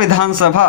विधानसभा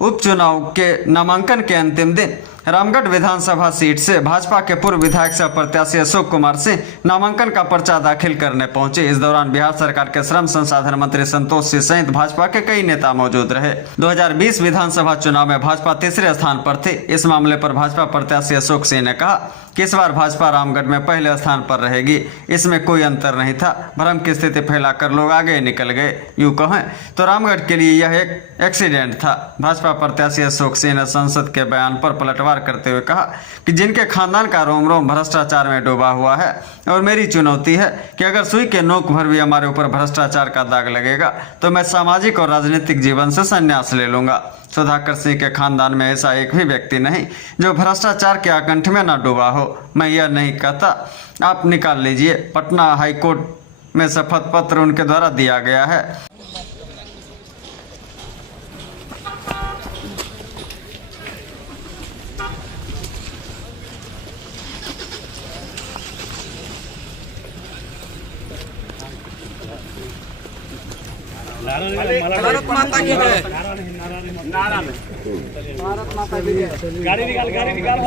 उपचुनाव के नामांकन के अंतिम दिन रामगढ़ विधानसभा सीट से भाजपा के पूर्व विधायक सह प्रत्याशी अशोक कुमार सिंह नामांकन का पर्चा दाखिल करने पहुंचे। इस दौरान बिहार सरकार के श्रम संसाधन मंत्री संतोष सिंह सहित भाजपा के कई नेता मौजूद रहे। 2020 विधानसभा चुनाव में भाजपा तीसरे स्थान पर थी। इस मामले पर भाजपा प्रत्याशी अशोक सिंह ने कहा कि इस बार भाजपा रामगढ़ में पहले स्थान पर रहेगी, इसमें कोई अंतर नहीं था। भ्रम की स्थिति फैलाकर लोग आगे निकल गए। यूं कहें तो रामगढ़ के लिए यह एक एक्सीडेंट था। भाजपा प्रत्याशी अशोक सिंह ने संसद के बयान पर पलटवार करते हुए कहा कि जिनके खानदान का रोम रोम भ्रष्टाचार में डूबा हुआ है और मेरी चुनौती है कि अगर सुई के नोक भर भी हमारे ऊपर भ्रष्टाचार का दाग लगेगा तो मैं सामाजिक और राजनीतिक जीवन से संन्यास ले लूंगा। सुधाकर सिंह के खानदान में ऐसा एक भी व्यक्ति नहीं जो भ्रष्टाचार के आकंठ में न डूबा हो। मैं यह नहीं कहता, आप निकाल लीजिए। पटना हाईकोर्ट में शपथ पत्र उनके द्वारा दिया गया है। भारत माता की जय। नारा में भारत माता की जय। गाड़ी निकाल हो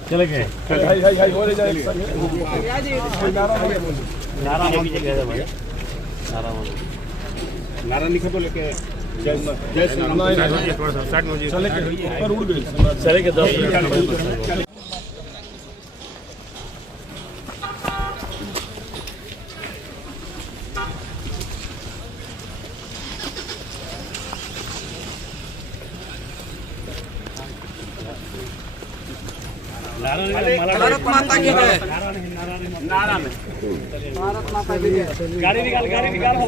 चले गए। नारा लिखो तो लेके चले के 10 भारत माता की जय। नारा में भारत माता की जय। गाड़ी निकाल हो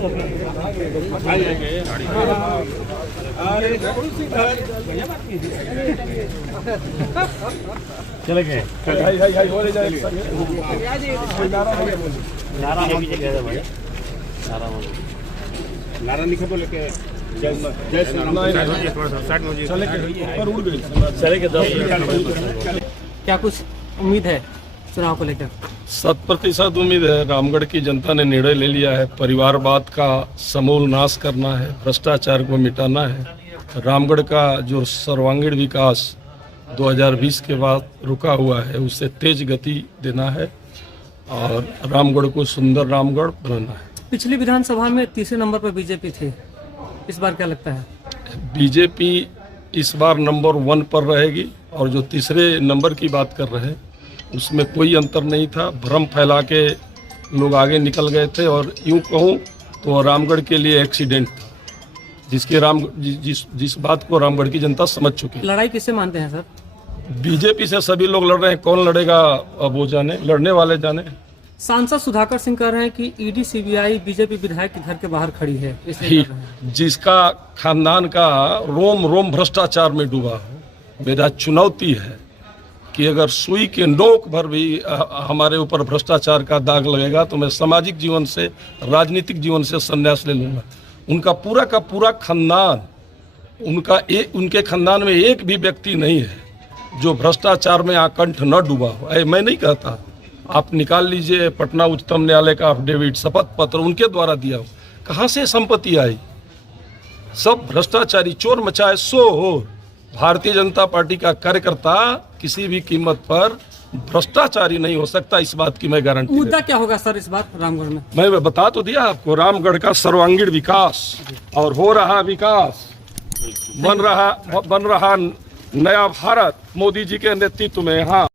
चले गए। नारा लिखो तो लेके चले के 10। क्या कुछ उम्मीद है चुनाव को लेकर? 100% उम्मीद है। रामगढ़ की जनता ने निर्णय ले लिया है, परिवारवाद का समूल नाश करना है, भ्रष्टाचार को मिटाना है। रामगढ़ का जो सर्वांगीण विकास 2020 के बाद रुका हुआ है उसे तेज गति देना है और रामगढ़ को सुंदर रामगढ़ बनाना है। पिछली विधानसभा में तीसरे नंबर पर बीजेपी थी, इस बार क्या लगता है? बीजेपी इस बार नंबर 1 पर रहेगी और जो तीसरे नंबर की बात कर रहे हैं उसमें कोई अंतर नहीं था। भ्रम फैला के लोग आगे निकल गए थे और यूं कहूं तो रामगढ़ के लिए एक्सीडेंट था, जिस बात को रामगढ़ की जनता समझ चुकी है। लड़ाई किससे मानते हैं सर? बीजेपी से सभी लोग लड़ रहे हैं, कौन लड़ेगा अब वो जाने, लड़ने वाले जाने। सांसद सुधाकर सिंह कह रहे हैं कि ईडी सीबीआई बीजेपी विधायक के घर के बाहर खड़ी है, इसलिए जिसका खानदान का रोम रोम भ्रष्टाचार में डूबा हो। मेरा चुनौती है कि अगर सुई के नोक भर भी हमारे ऊपर भ्रष्टाचार का दाग लगेगा तो मैं सामाजिक जीवन से, राजनीतिक जीवन से संन्यास ले लूँगा। उनका पूरा का पूरा खानदान, उनके खानदान में एक भी व्यक्ति नहीं है जो भ्रष्टाचार में आकंठ न डूबा हो। मैं नहीं कहता, आप निकाल लीजिए पटना उच्चतम न्यायालय का अफिडेविट, शपथ पत्र उनके द्वारा दिया हो। कहाँ से संपत्ति आई? सब भ्रष्टाचारी, चोर मचाए सो हो। भारतीय जनता पार्टी का कार्यकर्ता किसी भी कीमत पर भ्रष्टाचारी नहीं हो सकता, इस बात की मैं गारंटी। मुद्दा क्या होगा सर इस बार रामगढ़ में? मैं बता तो दिया आपको, रामगढ़ का सर्वांगीण विकास और हो रहा विकास, बन रहा नया भारत मोदी जी के नेतृत्व में। हाँ।